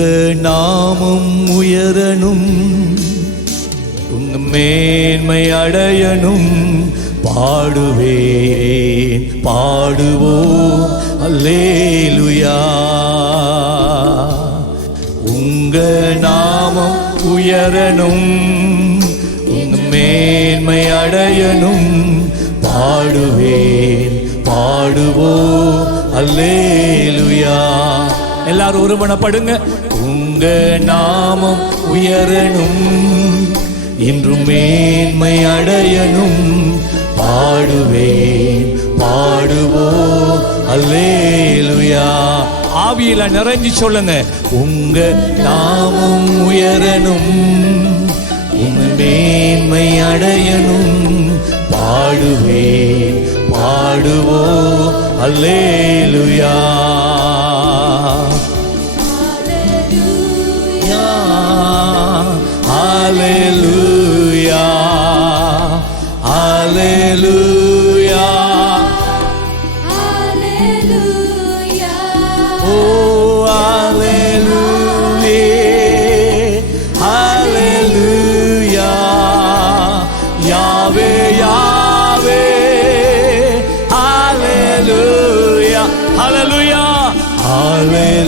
உங்க நாமம் உயரணும் உங்க மேன்மை அடையணும். பாடுவேன் பாடுவோம். அல்லேலுயா. உங்க நாமம் உயரணும் உங்க மேன்மை அடையணும். பாடுவேன் பாடுவோம். அல்லேலுயா. எல்லாரும் ஒருமனப்படுங்க. உங்க நாமம் உயரணும் இன்றும் மேன்மை அடையணும். பாடுவேன் பாடுவோ அல்லேலுயா. ஆவியில நிறைஞ்சு சொல்லுங்க. உங்க நாமம் உயரணும் உங்க மேன்மை அடையணும். பாடுவேன் பாடுவோ அல்லேலுயா. Hallelujah. Hallelujah.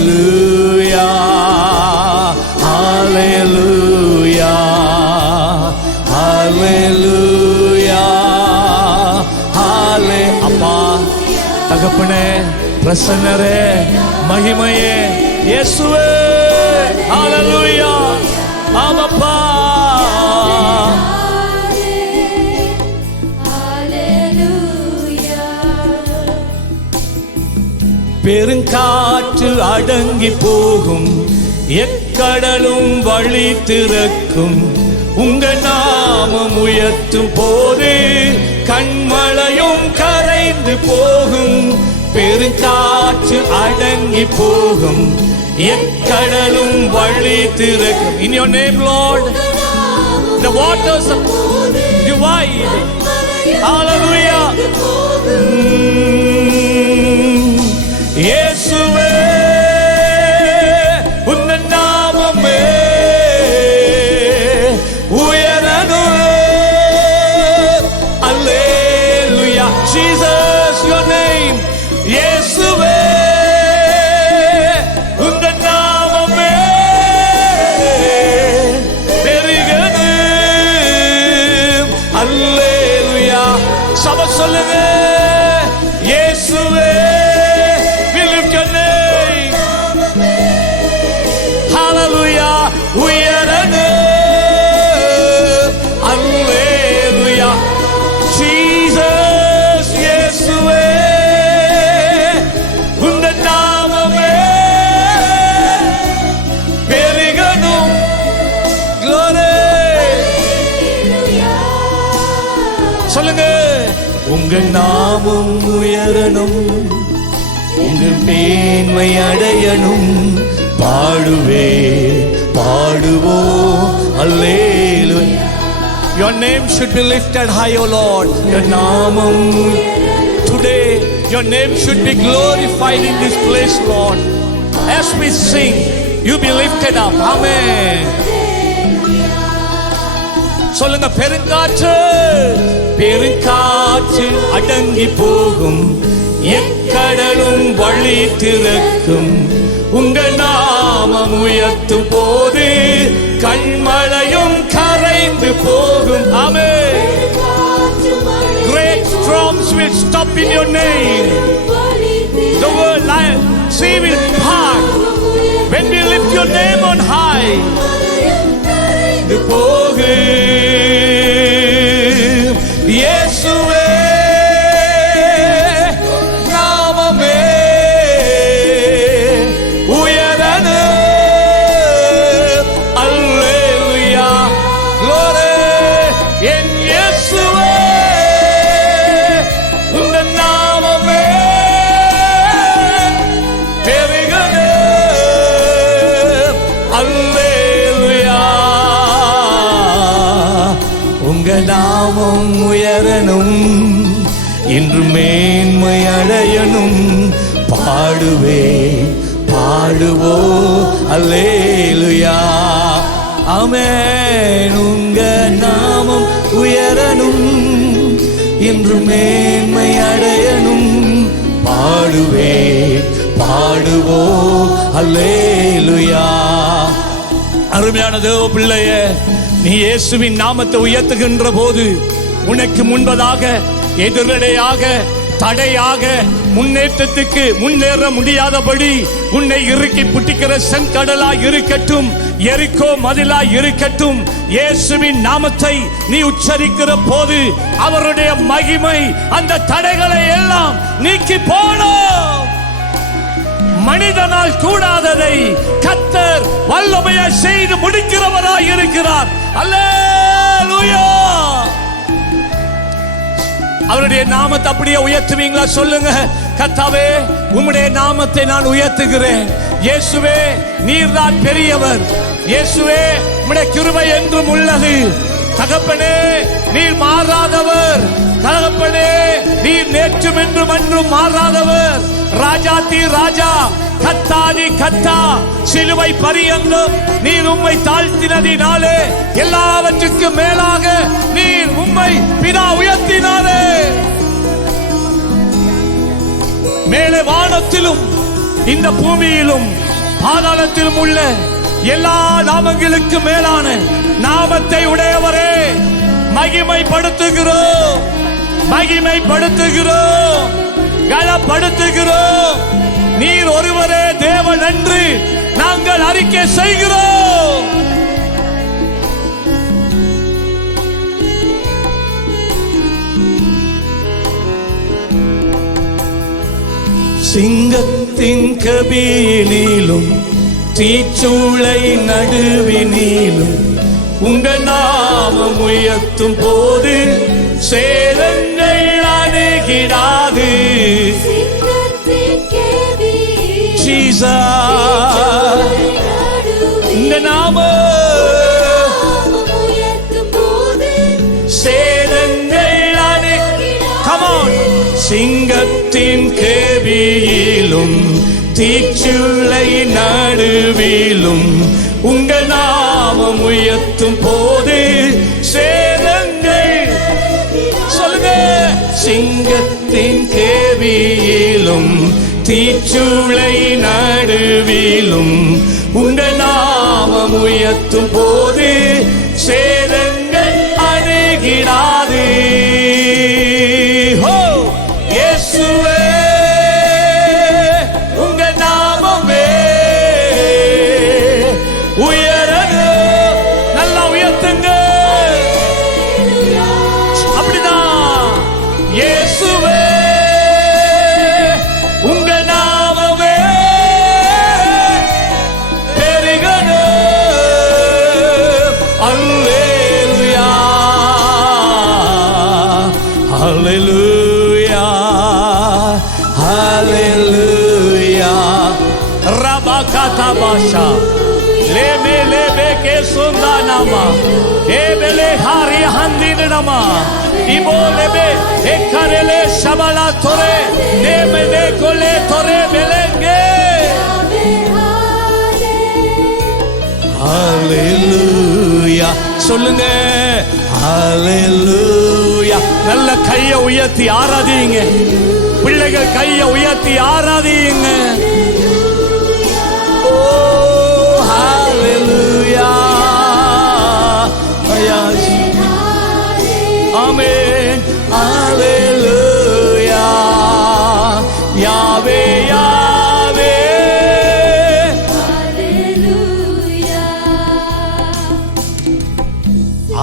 Hallelujah. Hallelujah. Hallelujah. Halle- அப்பா தகப்பனே பிரசன்னரே மகிமையே இயேசுவே ஹalleluya ஆமப்பா பெருங்காற்று அடங்கி போகும். எக்கடலும் வழி திறக்கும். உங்க நாமம் உயர்த்தும் போது கண்மலையும் கரைந்து போகும். பெருங்காற்று அடங்கி போகும். எக்கடலும் வழி திறக்கும். In your name Lord the waters of divide hallelujah. உயரணும் உங்க மேன்மை அடையணும் பாடுவே பாடுவோம் அல்லேலூயா Your name should be lifted high, O Lord. Your நாமம் today, your name should be glorified in this place, Lord. As we sing, you be lifted up. Amen. சொல்லுங்க பெருங்காற்று பெருங்காற்று அடங்கி போகும் எக்கடலும் வழி திறக்கும் உங்க நாமம் உயர்த்தும் போது கண்மலையும் கரைந்து போகும் ஆமே Great storms will stop in your name. The world, lion, sea will part when we lift your name on high. இது போகு என்று மேன்மை அடையணும். பாடுவே பாடுவோ அல்லேலுயா. அருமையான தேவ பிள்ளைய நீ இயேசுவின் நாமத்தை உயர்த்துகின்ற போது உனக்கு முன்பதாக எதிரடையாக தடையாக முன்னேற்றத்துக்கு முன்னேற முடியாதபடி உன்னை இறுக்கி புட்டிக்கிற செங்கடலா இருக்கட்டும். எரிக்கோ மதிலா இருக்கட்டும். இயேசுவின் நாமத்தை நீ உச்சரிக்கிற போது அவருடைய மகிமை அந்த தடைகளை எல்லாம் நீக்கி போடும். மனிதனால் கூடாததை கத்தர் வல்லமையை செய்து முடிக்கிறவராய் இருக்கிறார். அல்லேலூயா. அவருடைய நாமத்தை அப்படியே உயர்த்துவீங்களா சொல்லுங்க. கத்தாவே உம்முடைய நாமத்தை நான் உயர்த்துகிறேன். இயேசுவே நீர்தான் பெரியவர். இயேசுவே உடைய கிருபை என்றும் உள்ளது. தகப்பனே நீர் மாறாதவர். தகப்பனே நீர் நேற்றும் என்றும் அன்றும் மாறாதவர். ராஜா தீ ராஜா. கத்தாதி கத்தா. சிலுவை பரியங்கும் நீர் உம்மை தாழ்த்தினதினாலே எல்லாவற்றுக்கும் மேலாக நீர் உம்மை பிதா உயர்த்தினாலே மேலே வானத்திலும் இந்த பூமியிலும் பாதாளத்திலும் உள்ள எல்லா நாமங்களுக்கு மேலான நாமத்தை உடையவரே மகிமைப்படுத்துகிறோம். மகிமைப்படுத்துகிறோம். கனப்படுத்துகிறோம். நீர் ஒருவரே தேவன் என்று நாங்கள் அறிக்கை செய்கிறோம். சிங்கத்தின் கபியினிலும் தீச்சூளை நடுவினிலும் உங்கள் நாமம் உயர்த்தும் போது சேதங்கள் அணுகிடாது. ஜீசா உங்க நாம சேதங்கள் அணு கமான் சிங்கத்தின் கேவியிலும் தீச்சுளை நடுவிலும் உங்கள் நாமம் உயர்த்தும் போது சேதங்கள். சொல்லுங்க. சிங்கத்தின் கேவியிலும் தீச்சுளை நடுவிலும் உங்கள் நாமம் உயர்த்தும் போது சே ரபகதபாஷா Leme lebe கே sunda நாமா Ebele ஹாரி ஹந்தின nama. Ibo lebe ekarele shabala tore. Neme ne kole tore belenge. Hallelujah சொல்லுங்க. ஹalleluya நல்ல கையை உயர்த்தி ஆராதிங்க. பிள்ளைகள் கையை உயர்த்தி ஆராதிங்க.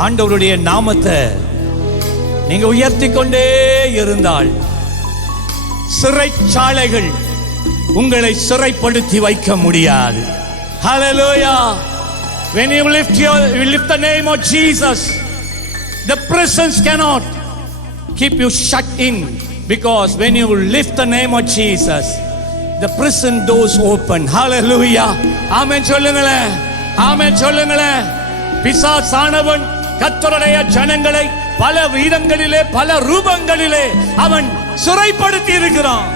ஆண்டவருடைய நாமத்தை நீங்க உயர்த்தி கொண்டே இருந்தால் சிறைச்சாலைகள் உங்களை சிறைப்படுத்தி வைக்க முடியாது Hallelujah. When you lift your you lift the name of Jesus, the presence cannot keep you shut in because when you lift the name of Jesus, the prison doors open. Hallelujah. ஆமென் சொல்லுங்களேன். ஆமென் சொல்லுங்களேன். பிசாசானவன் கர்த்தருடைய ஜனங்களை பல விதங்களிலே பல ரூபங்களிலே அவன் சிறைப்படுத்தி இருக்கிறான்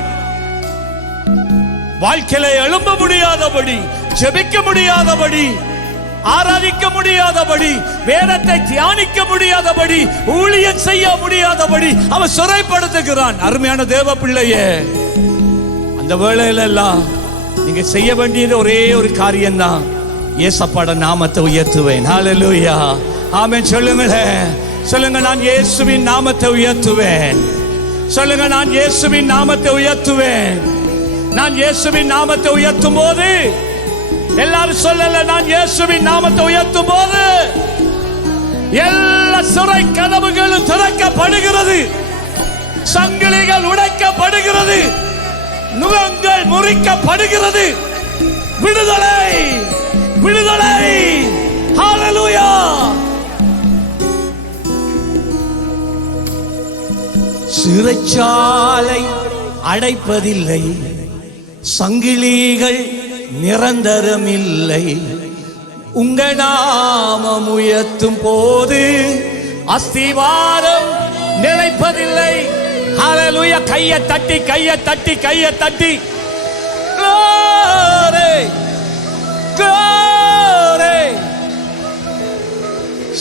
வாழ்க்கையில எழும்ப முடியாதபடி ஜெபிக்க முடியாதபடி ஆராதிக்க முடியாதபடி வேதத்தை தியானிக்க முடியாதபடி ஊழியம் செய்ய முடியாதபடி அவன் சிறைப்படுத்துகிறான். அருமையான தேவ பிள்ளையே அந்த வேளையில எல்லாம் நீங்க செய்ய வேண்டியது ஒரே ஒரு காரியம் தான் ஏசப்பாட நாமத்தை உயர்த்துவேன். ஹalleluya ஆமென். சொல்லுங்களேன். சொல்லுங்க நான் இயேசுவின் நாமத்தை உயர்த்துவேன். சொல்லுங்க நான் இயேசுவின் நாமத்தை உயர்த்துவேன். நான் இயேசுவின் நாமத்தை உயர்த்தும் போது எல்லாரும் சொல்லல நான் இயேசுவின் நாமத்தை உயர்த்தும் போது எல்லா சிறை கதவுகளும் திறக்கப்படுகிறது. சங்கிலிகள் உடைக்கப்படுகிறது. நுகங்கள் முறிக்கப்படுகிறது. விடுதலை விடுதலை. ஹalleluya சிறைச்சாலை அடைப்பதில்லை. சங்கிலிகள் நிரந்தரமில்லை உங்க நாமம் உயர்த்தும் போது அஸ்திவாரம் நிலைப்பதில்லை. ஹalleluya கையை தட்டி கையை தட்டி கையை தட்டி. Glory! Glory!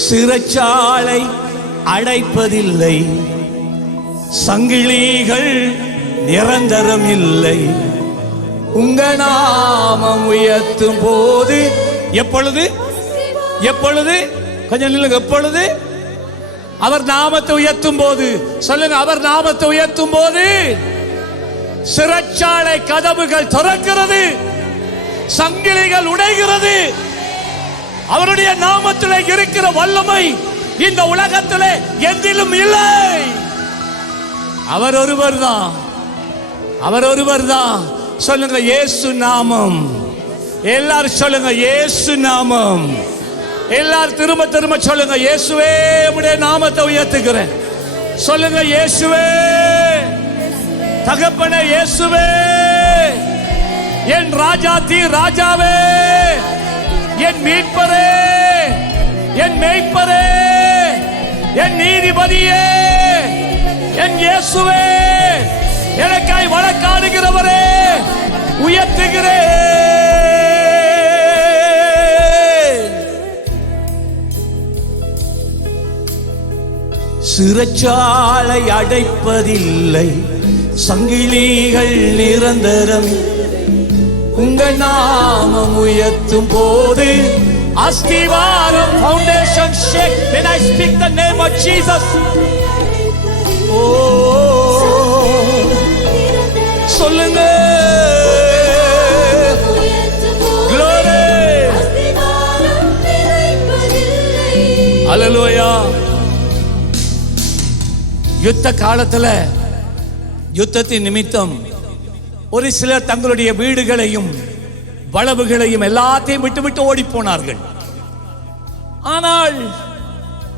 சிறைச்சாலை அடைப்பதில்லை. சங்கிலிகள் நிரந்தரம் இல்லை உங்க நாமம் உயர்த்தும் போது. எப்பொழுது? எப்பொழுது? கொஞ்சம் நில்லுங்க எப்பொழுது? அவர் நாமத்தை உயர்த்தும் போது. சொல்லுங்க அவர் நாமத்தை உயர்த்தும் போது. சிறைச்சாலை கதவுகள் திறக்கிறது. சங்கிலிகள் உடைகிறது. அவருடைய நாமத்தில் இருக்கிற வல்லமை இந்த உலகத்தில் எந்திலும் இல்லை. அவர் ஒருவர் தான். அவர் ஒருவர் தான். சொல்லுங்க இயேசு நாமம். எல்லாரும் சொல்லுங்க இயேசு நாமம். எல்லாரும் திரும்ப திரும்ப சொல்லுங்க இயேசுவே உடைய நாமத்தை உயர்த்துக்கிறேன் சொல்லுங்க இயேசுவே தகப்பன இயேசுவே என் ராஜா தீ ராஜாவே என் மீட்பரே என் மேய்ப்பரே என் நீதிபதியே என் இயேசுவே எனக்காய் வழக்காடுகிறவரே உயர்த்துகிறே. சிறைச்சாலை அடைப்பதில்லை சங்கிலிகள் நிரந்தரம். உங்க நாமம் உயர்த்தும் போது அஸ்திவாரம் foundation shake when i speak the name of jesus oh சொல்லுங்க. Glory. ஹalleluya யுத்த காலத்துல யுத்தத்தின் நிமித்தம் ஒரு சிலர் தங்களுடைய வீடுகளையும் வளவுகளையும் எல்லாத்தையும் விட்டு விட்டு ஓடி போனார்கள். ஆனால்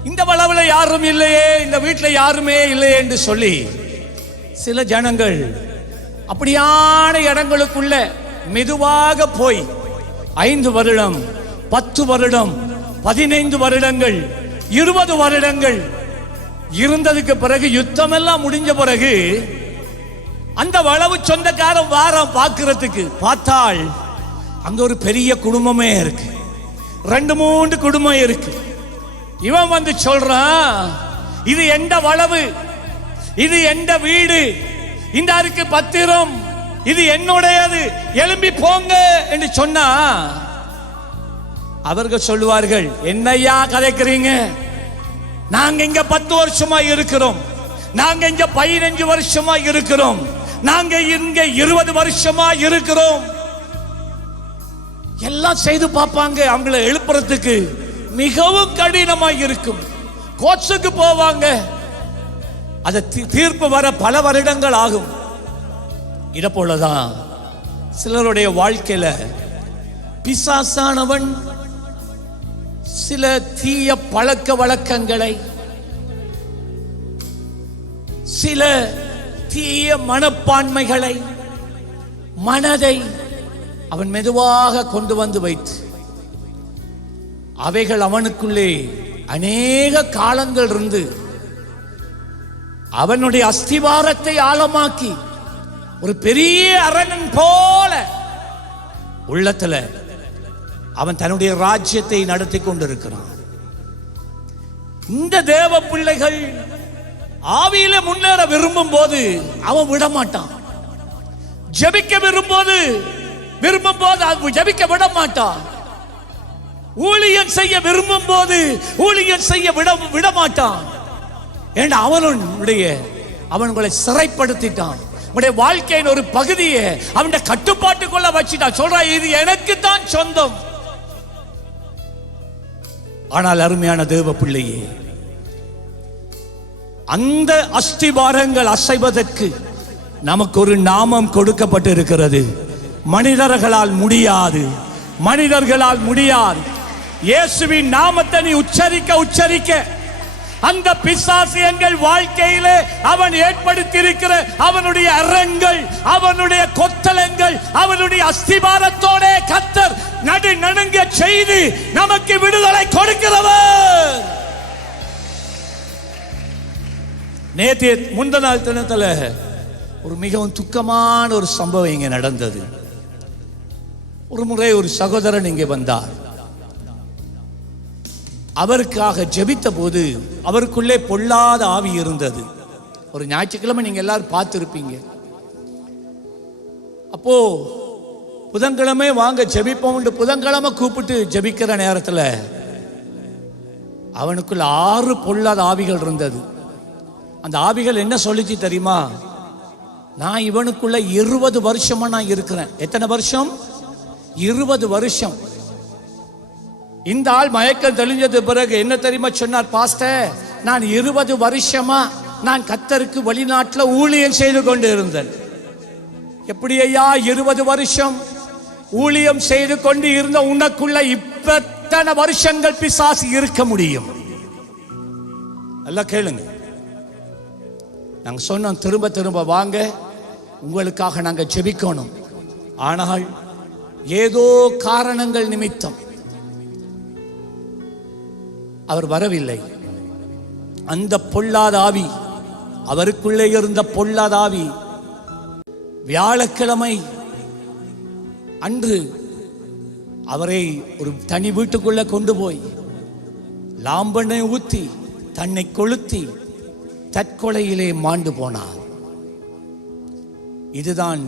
இந்த வளவுல யாரும் இல்லையே இந்த வீட்டில் யாருமே இல்லையே என்று சொல்லி சில ஜனங்கள் அப்படியான இடங்களுக்குள்ள மெதுவாக போய் ஐந்து வருடம் பத்து வருடம் பதினைந்து வருடங்கள் இருபது வருடங்கள் இருந்ததுக்கு பிறகு யுத்தமெல்லாம் முடிஞ்ச பிறகு அந்த வளவு சொந்தக்காரன் வாரம் பார்க்கறதுக்கு. பார்த்தால் அங்க ஒரு பெரிய குடும்பமே இருக்கு. ரெண்டு மூன்று குடும்பம் இருக்கு. இவன் வந்து சொல்றான் இது எந்த வளவு? இது எந்த வீடு? இந்த அருக்கு பத்திரம். இது என்னுடையது. எழும்பி போங்க என்று சொன்னா அவர்கள் சொல்லுவார்கள் என்னையா கதைக்கிறீங்க? நாங்க இங்க பத்து வருஷமா இருக்கிறோம். நாங்க இங்க பதினஞ்சு வருஷமா இருக்கிறோம். நாங்க இங்க இருபது வருஷமா இருக்கிறோம். எல்லாம் செய்து பார்ப்பாங்க. அவங்கள எழுப்புறதுக்கு மிகவும் கடினமாக இருக்கும். கோச்சுக்கு போவாங்க. அது தீ- தீர்ப்பு வர பல வருடங்கள் ஆகும் இத போலதான் சிலருடைய வாழ்க்கையில பிசாசானவன் சில தீய பழக்க வழக்கங்களை சில தீய மனப்பான்மைகளை மனதை அவன் மெதுவாக கொண்டு வந்து வைத்து அவைகள் அவனுக்குள்ளே அநேக காலங்கள் இருந்து அவனுடைய அஸ்திவாரத்தை ஆழமாக்கி ஒரு பெரிய அரணன் போல உள்ளத்துல அவன் தன்னுடைய ராஜ்யத்தை நடத்தி கொண்டிருக்கிறான். இந்த தேவ பிள்ளைகள் ஆவியில முன்னேற விரும்பும் போது அவன் விட மாட்டான் ஜெபிக்க விரும்போது விரும்பும் போது அவன் ஜெபிக்க விட மாட்டான் ஊழியன் செய்ய விரும்பும் போது ஊழியன் செய்ய விட விட மாட்டான் ஏண்டா அவனுடைய அவன் உங்களை சிறைப்படுத்திட்டான். உடைய வாழ்க்கையின் ஒரு பகுதியை அவனுடைய கட்டுப்பாட்டுக்குள்ள வச்சுட்டான். சொல்றான் இது எனக்கு தான் சொந்தம். ஆனால் அருமையான தேவ பிள்ளையே அந்த அஸ்திவாரங்கள் அசைவதற்கு நமக்கு ஒரு நாமம் கொடுக்கப்பட்டிருக்கிறது. மனிதர்களால் முடியாது. மனிதர்களால் முடியாது. இயேசுவின் நாமத்தை நீ உச்சரிக்க உச்சரிக்க. அந்த பிசாசு எங்கள் வாழ்க்கையிலே அவன் ஏற்படுத்தியிருக்கிற அவனுடைய அரங்கள் அவனுடைய கொத்தலங்கள் அவனுடைய அஸ்திபாரத்தோட கத்தர் நடு நடுங்க செய்து நமக்கு விடுதலை கொடுக்கிறவர். நேற்று முந்த நாள் தினத்துல ஒரு மிகவும் துக்கமான ஒரு சம்பவம் இங்க நடந்தது. ஒரு முறை ஒரு சகோதரன் இங்கே வந்தார். அவருக்காக ஜெபித்த போது அவருக்குள்ளே பொல்லாத ஆவி இருந்தது. ஒரு ஞாயிற்றுக்கிழமை நீங்க எல்லாரும் பார்த்துருப்பீங்க. அப்போ புதன்கிழமை வாங்க ஜெபிப்போம் புதன்கிழமை கூப்பிட்டு ஜெபிக்கிற நேரத்தில் அவனுக்குள்ள ஆறு பொல்லாத ஆவிகள் இருந்தது. அந்த ஆவிகள் என்ன சொல்லிச்சு தெரியுமா? நான் இவனுக்குள்ள இருபது வருஷமா நான் இருக்கிறேன். எத்தனை வருஷம்? இருபது வருஷம். இந்த ஆள் மயக்கம் தெளிஞ்சது பிறகு என்ன தெரியுமா சொன்னார் பாஸ்டர் நான் இருபது வருஷமா நான் கத்தருக்கு வெளிநாட்டில் ஊழியம் செய்து கொண்டு இருந்தேன் எப்படி ஐயா இருபது வருஷம் ஊழியம் செய்து கொண்டு இருந்த உனக்குள்ள இப்பத்தனை வருஷங்கள் பிசாசு இருக்க முடியும்? எல்லாம் கேளுங்க. நாங்க சொன்னோம் திரும்ப திரும்ப வாங்க. உங்களுக்காக நாங்க ஜெபிக்கணும். ஆனால் ஏதோ காரணங்கள் நிமித்தம் அவர் வரவில்லை. அந்த பொல்லாத ஆவி அவருக்குள்ளே இருந்த பொல்லாத ஆவி வியாழக்கிழமை அன்று அவரை ஒரு தனி வீட்டுக்குள்ளே கொண்டு போய் லாம்பனை ஊத்தி தன்னை கொளுத்தி தற்கொலையிலே மாண்டு போனார். இதுதான்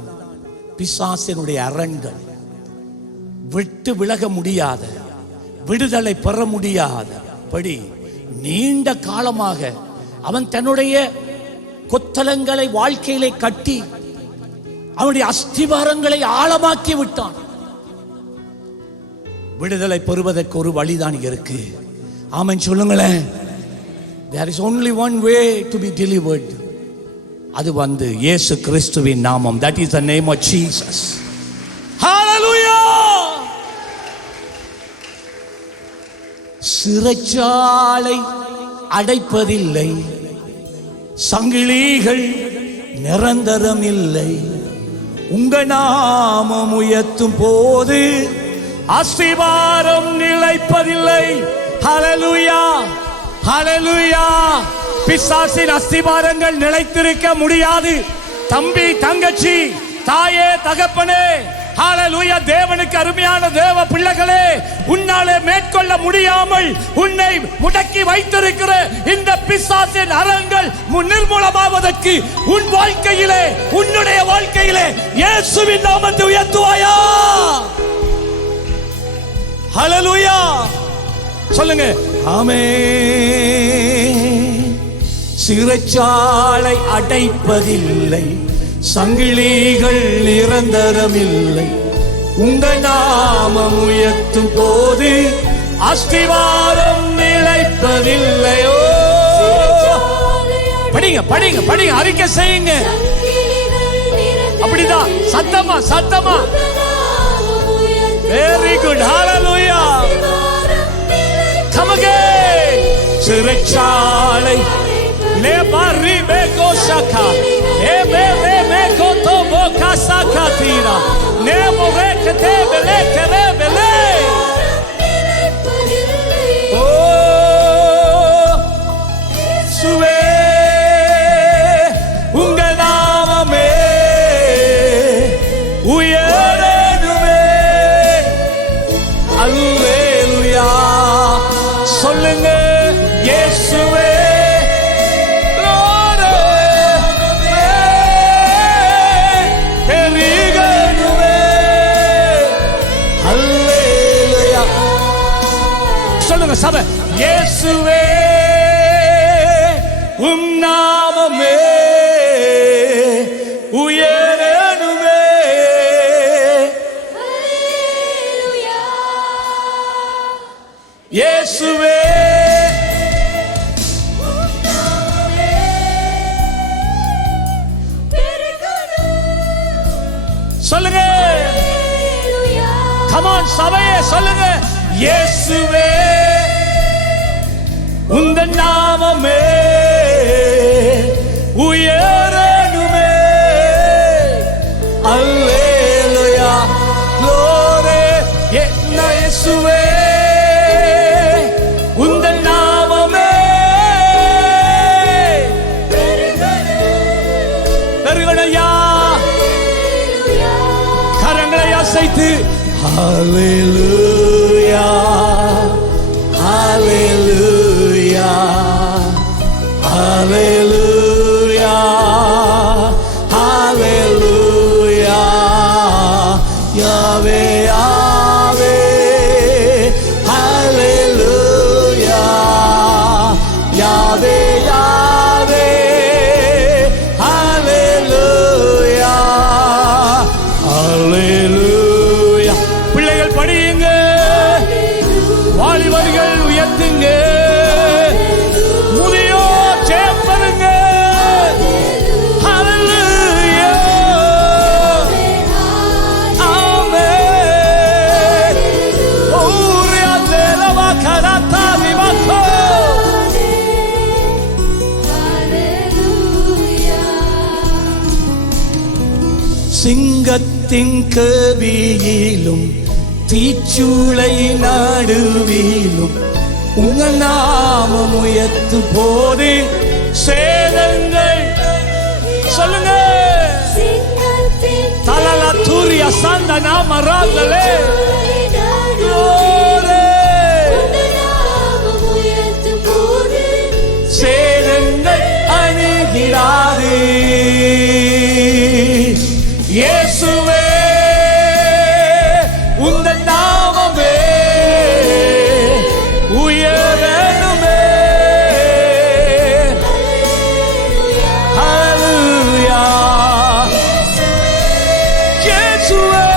பிசாசினுடைய அரண்கள். விட்டு விலக முடியாத விடுதலை பெற முடியாத அப்படி நீண்ட காலமாக அவன் தன்னுடைய கொத்தலங்களை வாழ்க்கையிலே கட்டி அவனுடைய அஸ்திவாரங்களை ஆழமாக்கி விட்டான். விடுதலை பெறுவதற்கு ஒரு வழிதான் இருக்கு. ஆமன் சொல்லுங்களேன். There is only one way to be delivered அது வந்து இயேசு கிறிஸ்துவின் நாமம். That is the name of Jesus சிறைச்சாலை அடைப்பதில்லை. சங்கிலிகள் நிரந்தரம் இல்லை உங்க நாமம் உயர்த்தும் போது அஸ்திவாரம் நிலைப்பதில்லை. ஹலலுயா ஹலலுயா பிசாசின் அஸ்திவாரங்கள் நிலைத்திருக்க முடியாது. தம்பி தங்கச்சி தாயே தகப்பனே ஹalleluya தேவனுக்கு அருமையான தேவ பிள்ளைகளே உன்னாலே மேற்கொள்ள முடியாமல் உன்னை முடக்கி வைத்திருக்கிற இந்த பிசாசின் அரங்கள் நிர்மூலமாவதற்கு உன் வாழ்க்கையிலே உன்னுடைய வாழ்க்கையிலே இயேசுவின் நாமத்தை உயர்த்துவாயா? ஹalleluya. சொல்லுங்க. ஆமே சிறைச்சாலை அடைப்பதில்லை. சங்கிலிகள் நிரந்தரமில்லை. உங்கள் நாமம் உயர்த்தும் போது அஸ்திவாரம் நிலைப்பதில்லையோ. படிங்க படிங்க படிங்க அறிக்கை செய்யுங்க. அப்படிதான் சத்தமா சத்தமா. Very good hallelujah Come again. சிறைச்சாலை. லே பாரி மேகோ ஷாக்கா ஏ மே மே மேகோ தோ போ காசா காதீரா நே மோகே கதே இயேசுவே உம் நாமமே உயரணுமே. இயேசுவே சொல்லுங்க. கமான் சபையே சொல்லுங்க. இயேசுவே. உந்த நாமமே உயரணுமே. அல்லேலூயா. glory என்ன இயேசுவே. உந்த நாமமே. பெருகணையா. கரங்களை அசைத்து. ஹalleluya யாவே யாவே சிங்கத்தின் கவியிலும் தீச்சூளை நடுவிலும் உங்கள் நாமம் உயர்த்து போது சேதங்கள். சொல்லுங்க. தலல தூரிய சந்த நாம ராகலே சேதங்கள் அணுகிறாது away.